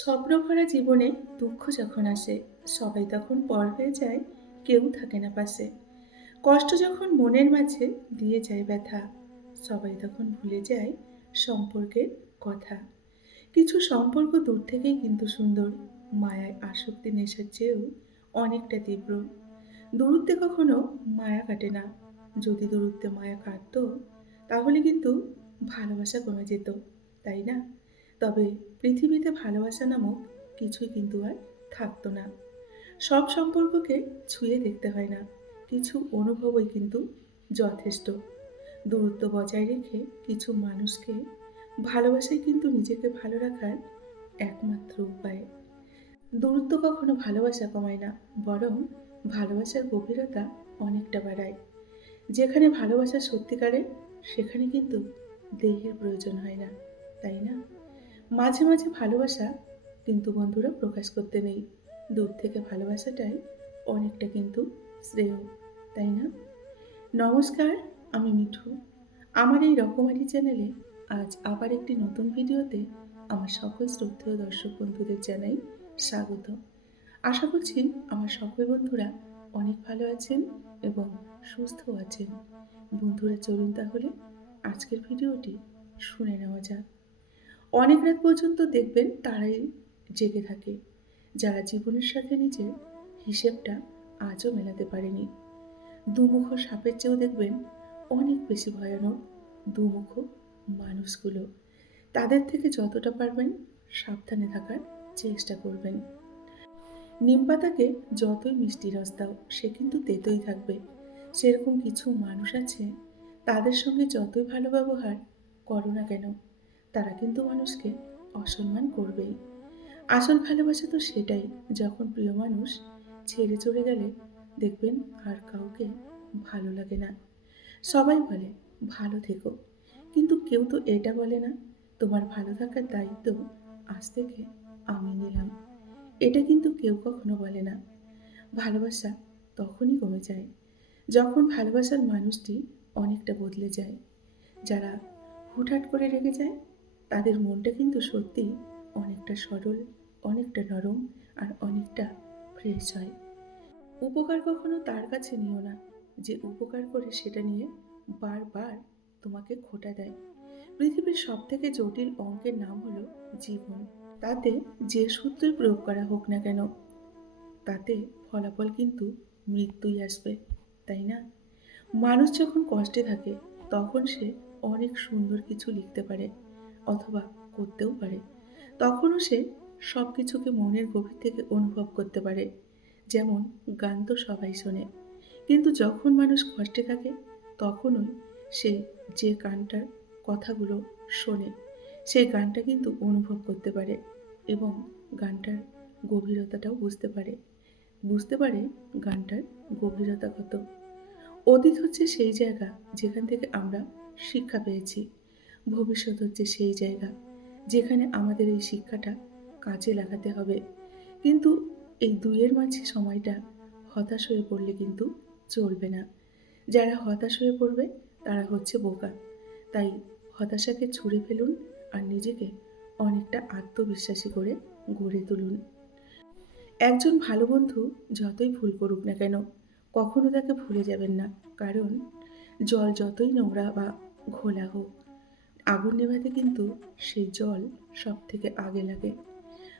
স্বপ্নভরা জীবনে দুঃখ যখন আসে, সবাই তখন পর হয়ে যায়, কেউ থাকে না পাশে। কষ্ট যখন মনের মাঝে দিয়ে যায় ব্যথা, সবাই তখন ভুলে যায় সম্পর্কের কথা। কিছু সম্পর্ক দূর থেকেই কিন্তু সুন্দর, মায়ায় আসক্তি নেশার চেয়েও অনেকটা তীব্র। দূরত্বে কখনো মায়া কাটে না। যদি দূরত্বে মায়া কাটতো, তাহলে কিন্তু ভালোবাসা কমে যেত, তাই না? তবে পৃথিবীতে ভালোবাসা নামক কিছুই কিন্তু আর থাকতো না। সব সম্পর্ককে ছুঁয়ে দেখতে হয় না, কিছু অনুভবই কিন্তু যথেষ্ট। দূরত্ব বজায় রেখে কিছু মানুষকে ভালোবাসাই কিন্তু নিজেকে ভালো রাখার একমাত্র উপায়। দূরত্ব কখনো ভালোবাসা কমায় না, বরং ভালোবাসার গভীরতা অনেকটা বাড়ায়। যেখানে ভালোবাসা সত্যিকারের, সেখানে কিন্তু দেহের প্রয়োজন হয় না, তাই না? মাঝে মাঝে ভালোবাসা কিন্তু বন্ধুরা প্রকাশ করতে নেই। দূর থেকে ভালোবাসাটাই অনেকটা কিন্তু শ্রেয়, তাই না? নমস্কার, আমি মিঠু। আমার এই রকমারি চ্যানেলে আজ আবার একটি নতুন ভিডিওতে আমার সকল শ্রদ্ধেয় দর্শক বন্ধুদের জানাই স্বাগত। আশা করছি আমার সকল বন্ধুরা অনেক ভালো আছেন এবং সুস্থও আছেন। বন্ধুরা চলুন তাহলে আজকের ভিডিওটি শুনে নেওয়া যাক। অনেক রাত পর্যন্ত দেখবেন তারাই জেগে থাকে, যারা জীবনের সাথে নিজের হিসেবটা আজও মেলাতে পারেনি। দুমুখ সাপের চেয়েও দেখবেন অনেক বেশি ভয়ানক দুমুখ মানুষগুলো। তাদের থেকে যতটা পারবেন সাবধানে থাকার চেষ্টা করবেন। নিমপাতাকে যতই মিষ্টি রস দাও, সে কিন্তু তেতোই থাকবে। সেরকম কিছু মানুষ আছে, তাদের সঙ্গে যতই ভালো ব্যবহার করো না কেন, তারা কিন্তু মানুষকে অসম্মান করবেই। আসল ভালোবাসা তো সেটাই, যখন প্রিয় মানুষ ছেড়ে চলে গেলে দেখবেন আর কাউকে ভালো লাগে না। সবাই বলে ভালো থেকো, কিন্তু কেউ তো এটা বলে না তোমার ভালো থাকার দায়িত্ব আজ থেকে আমি নিলাম। এটা কিন্তু কেউ কখনো বলে না। ভালোবাসা তখনই কমে যায় যখন ভালোবাসার মানুষটি অনেকটা বদলে যায়। যারা হুটহাট করে রেগে যায়, তাদের মনটা কিন্তু সত্যি অনেকটা সরল, অনেকটা নরম আর অনেকটা ফ্রেশ হয়। উপকার কখনো তার কাছে নিও না যে উপকার করে সেটা নিয়ে বারবার তোমাকে খোঁটা দেয়। পৃথিবীর সব থেকে জটিল অঙ্কের নাম হলো জীবন। তাতে যে সূত্রই প্রয়োগ করা হোক না কেন, তাতে ফলাফল কিন্তু মৃত্যুই আসবে, তাই না? মানুষ যখন কষ্টে থাকে, তখন সে অনেক সুন্দর কিছু লিখতে পারে অথবা করতেও পারে। তখনও সে সব কিছুকে মনের গভীর থেকে অনুভব করতে পারে। যেমন গান তো সবাই শোনে, কিন্তু যখন মানুষ কষ্টে থাকে, তখনই সে যে গানটার কথাগুলো শোনে, সেই গানটা কিন্তু অনুভব করতে পারে এবং গানটার গভীরতাটাও বুঝতে পারে গানটার গভীরতা কত। অতীত হচ্ছে সেই জায়গা যেখান থেকে আমরা শিক্ষা পেয়েছি। ভবিষ্যৎ হচ্ছে সেই জায়গা যেখানে আমাদের এই শিক্ষাটা কাজে লাগাতে হবে। কিন্তু এই দুইয়ের মাঝে সময়টা হতাশ হয়ে পড়লে কিন্তু চলবে না। যারা হতাশ হয়ে পড়বে, তারা হচ্ছে বোকা। তাই হতাশাকে ছুঁড়ে ফেলুন আর নিজেকে অনেকটা আত্মবিশ্বাসী করে গড়ে তুলুন। একজন ভালো বন্ধু যতই ভুল করুক না কেন, কখনো তাকে ভুলে যাবেন না। কারণ জল যতই নোংরা বা ঘোলা হোক, আগুন নেভাতে কিন্তু সেই জল সব থেকে আগে লাগে।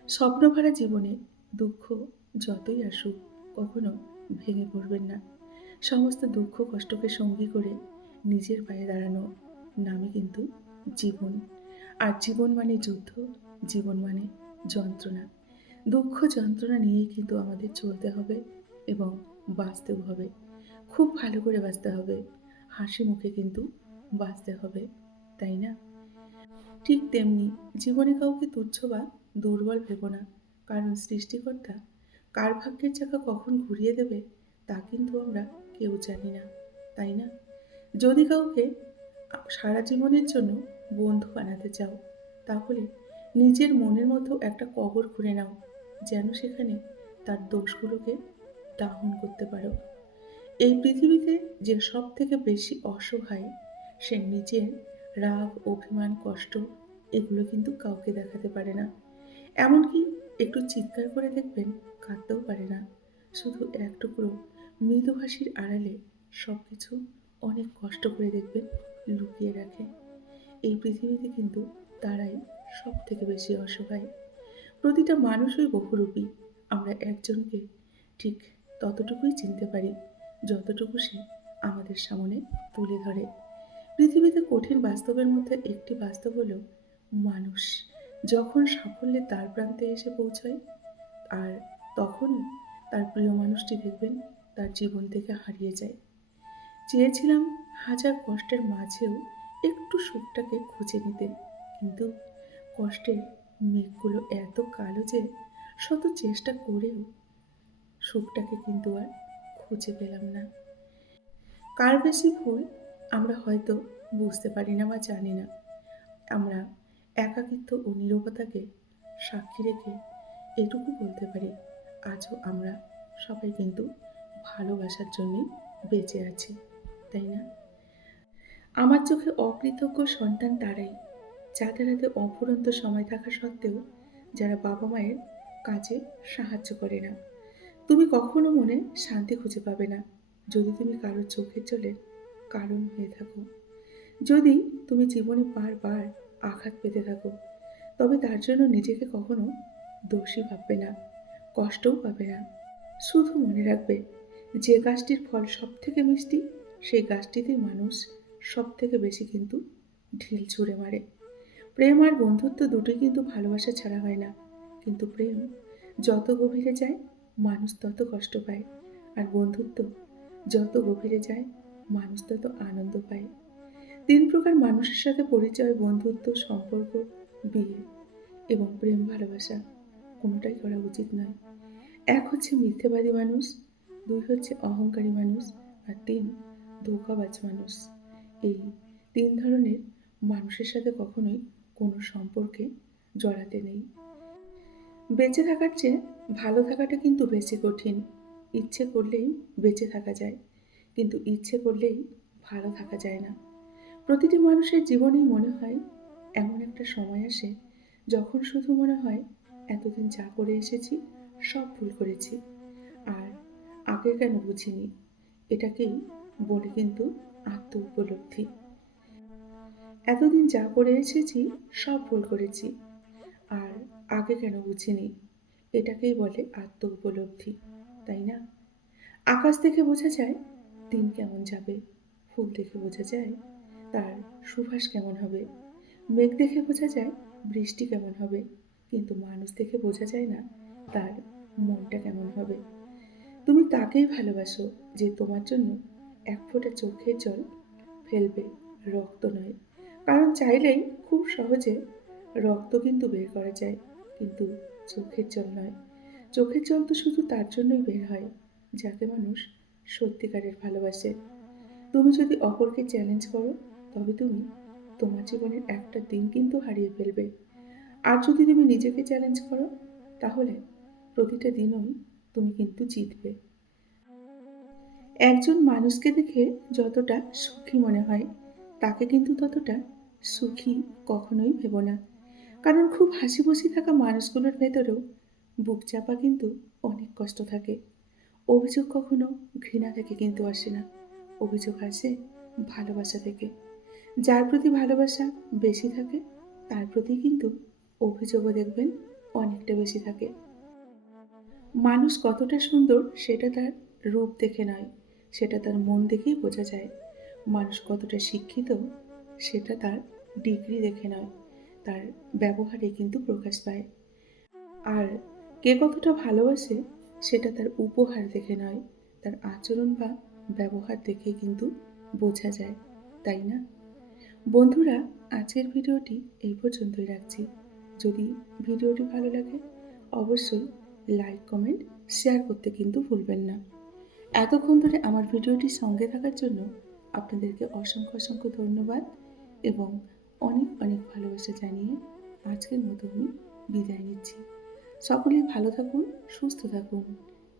স্বপ্নভরা জীবনে দুঃখ যতই আসুক, কখনো ভেঙে পড়বেন না। সমস্ত দুঃখ কষ্টকে সঙ্গী করে নিজের পায়ে দাঁড়ানো নামই কিন্তু জীবন। আর জীবন মানে যুদ্ধ, জীবন মানে যন্ত্রণা। দুঃখ যন্ত্রণা নিয়েই কিন্তু আমাদের চলতে হবে এবং বাঁচতেও হবে। খুব ভালো করে বাঁচতে হবে। হাসি মুখে কিন্তু বাঁচতে হবে, তাই না? ঠিক তেমনি জীবনে কাউকে তুচ্ছ বা দুর্বল ভেবো না। কারণ সৃষ্টিকর্তা কার ভাগ্যের চাকা কখন ঘুরিয়ে দেবে, তা কিন্তু আমরা কেউ জানি না, তাই না? যদি কাউকে সারা জীবনের জন্য বন্ধু বানাতে চাও, তাহলে নিজের মনের মতো একটা কবর খুঁড়ে নাও, যেন সেখানে তার দোষগুলোকে দাহন করতে পারো। এই পৃথিবীতে যে সব থেকে বেশি অসহায়, সে নিজের রাগ, অভিমান, কষ্ট এগুলো কিন্তু কাউকে দেখাতে পারে না। এমনকি একটু চিৎকার করে দেখবেন কাঁদতেও পারে না। শুধু এক টুকরো মৃদু হাসির আড়ালে সবকিছু অনেক কষ্ট করে দেখবেন লুকিয়ে রাখে। এই পৃথিবীতে কিন্তু তারাই সব থেকে বেশি অসহায়। প্রতিটা মানুষই বহুরূপী। আমরা একজনকে ঠিক ততটুকুই চিনতে পারি যতটুকু সে আমাদের সামনে তুলে ধরে। পৃথিবীতে কঠিন বাস্তবের মধ্যে একটি বাস্তব হলো মানুষ যখন সাফল্যের দ্বার প্রান্তে এসে পৌঁছায়, আর তখনই তার প্রিয় মানুষটি দেখবেন তার জীবন থেকে হারিয়ে যায়। চেয়েছিলাম হাজার কষ্টের মাঝেও একটু সুখটাকে খুঁজে নিতে, কিন্তু কষ্টের মেঘগুলো এত কালো যে শত চেষ্টা করেও সুখটাকে কিন্তু আর খুঁজে পেলাম না। কার বেশি ভুল আমরা হয়তো বুঝতে পারি না বা জানি না। আমরা একাকিত্ব ও নীরবতাকে সাক্ষী রেখে এটুকু বলতে পারি, আজও আমরা সবাই কিন্তু ভালোবাসার জন্যই বেঁচে আছি, তাই না? আমার চোখে অকৃতজ্ঞ সন্তান তারাই, যাদের হাতে অফুরন্ত সময় থাকা সত্ত্বেও যারা বাবা মায়ের কাজে সাহায্য করে না। তুমি কখনো মনে শান্তি খুঁজে পাবে না যদি তুমি কারোর চোখের জলের কারণ হয়ে থাকো। যদি তুমি জীবনে বারবার আঘাত পেতে থাকো, তবে তার জন্য নিজেকে কখনো দোষী ভাববে না, কষ্টও পাবে না। শুধু মনে রাখবে, যে গাছটির ফল সব থেকে মিষ্টি সেই গাছটিতেই মানুষ সব থেকে বেশি কিন্তু ঢিল ছুঁড়ে মারে। প্রেম আর বন্ধুত্ব দুটোই কিন্তু ভালোবাসা ছাড়া হয় না, কিন্তু প্রেম যত গভীরে যায় মানুষ তত কষ্ট পায়, আর বন্ধুত্ব যত গভীরে যায় মানুষ তত আনন্দ পায়। ৩ প্রকার মানুষের সাথে পরিচয়, বন্ধুত্ব, সম্পর্ক, বিয়ে এবং প্রেম ভালোবাসা কোনোটাই করা উচিত নয়। ১ হচ্ছে মিথ্যেবাদী মানুষ, ২ হচ্ছে অহংকারী মানুষ, আর ৩ ধোঁকাবাজ মানুষ। এই ৩ ধরনের মানুষের সাথে কখনোই কোনো সম্পর্কে জড়াতে নেই। বেঁচে থাকার চেয়ে ভালো থাকাটা কিন্তু বেশি কঠিন। ইচ্ছে করলেই বেঁচে থাকা যায়, কিন্তু ইচ্ছে করলেই ভালো থাকা যায় না। প্রতিটি মানুষের জীবনেই মনে হয় এমন একটা সময় আসে যখন শুধু মনে হয় এতদিন যা করে এসেছি সব ভুল করেছি, আর আগে কেন বুঝিনি। এটাকেই বলে কিন্তু আত্ম উপলব্ধি। এতদিন যা করে এসেছি সব ভুল করেছি, আর আগে কেন বুঝিনি। এটাকেই বলে আত্ম উপলব্ধি, তাই না? আকাশ দেখে বোঝা যায় দিন কেমন যাবে, ফুল দেখে বোঝা যায় তার সুবাস কেমন হবে, মেঘ দেখে বোঝা যায় বৃষ্টি কেমন হবে, কিন্তু মানুষ দেখে বোঝা যায় না তার মনটা কেমন হবে। তুমি তাকেই ভালোবাসো যে তোমার জন্য এক ফোঁটা চোখের জল ফেলবে, রক্ত নয়। কারণ চাইলেই খুব সহজে রক্ত কিন্তু বের করা যায়, কিন্তু চোখের জল নয়। চোখের জল তো শুধু তার জন্যই বের হয় যাকে মানুষ সত্যিকারের ভালোবাসে। তুমি যদি অপরকে চ্যালেঞ্জ করো, তবে তুমি তোমার জীবনের একটা দিন কিন্তু হারিয়ে ফেলবে। আর যদি তুমি নিজেকে চ্যালেঞ্জ করো, তাহলে প্রতিটা দিনই তুমি কিন্তু জিতবে। একজন মানুষকে দেখে যতটা সুখী মনে হয়, তাকে কিন্তু ততটা সুখী কখনোই ভেবো না। কারণ খুব হাসিখুশি থাকা মানুষগুলোর ভেতরেও বুক চাপা কিন্তু অনেক কষ্ট থাকে। অভিযোগ কখনো ঘৃণা থেকে কিন্তু আসে না, অভিযোগ আসে ভালোবাসা থেকে। যার প্রতি ভালোবাসা বেশি থাকে তার প্রতি কিন্তু অভিযোগও দেখবেন অনেকটা বেশি থাকে। মানুষ কতটা সুন্দর সেটা তার রূপ দেখে নয়, সেটা তার মন দেখেই বোঝা যায়। মানুষ কতটা শিক্ষিত সেটা তার ডিগ্রি দেখে নয়, তার ব্যবহারে কিন্তু প্রকাশ পায়। আর কে কতটা ভালোবাসে সেটা তার উপহার দেখে নয়, তার আচরণ বা ব্যবহার দেখে কিন্তু বোঝা যায়, তাই না? বন্ধুরা, আজকের ভিডিওটি এই পর্যন্তই রাখছি। যদি ভিডিওটি ভালো লাগে অবশ্যই লাইক, কমেন্ট, শেয়ার করতে কিন্তু ভুলবেন না। এতক্ষণ ধরে আমার ভিডিওটির সঙ্গে থাকার জন্য আপনাদেরকে অসংখ্য অসংখ্য ধন্যবাদ এবং অনেক অনেক ভালোবাসা জানিয়ে আজকের মতো আমি বিদায় নিচ্ছি। সকলেই ভালো থাকুন, সুস্থ থাকুন।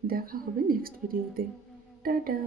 দেখা হবে নেক্সট ভিডিওতে। টাটা।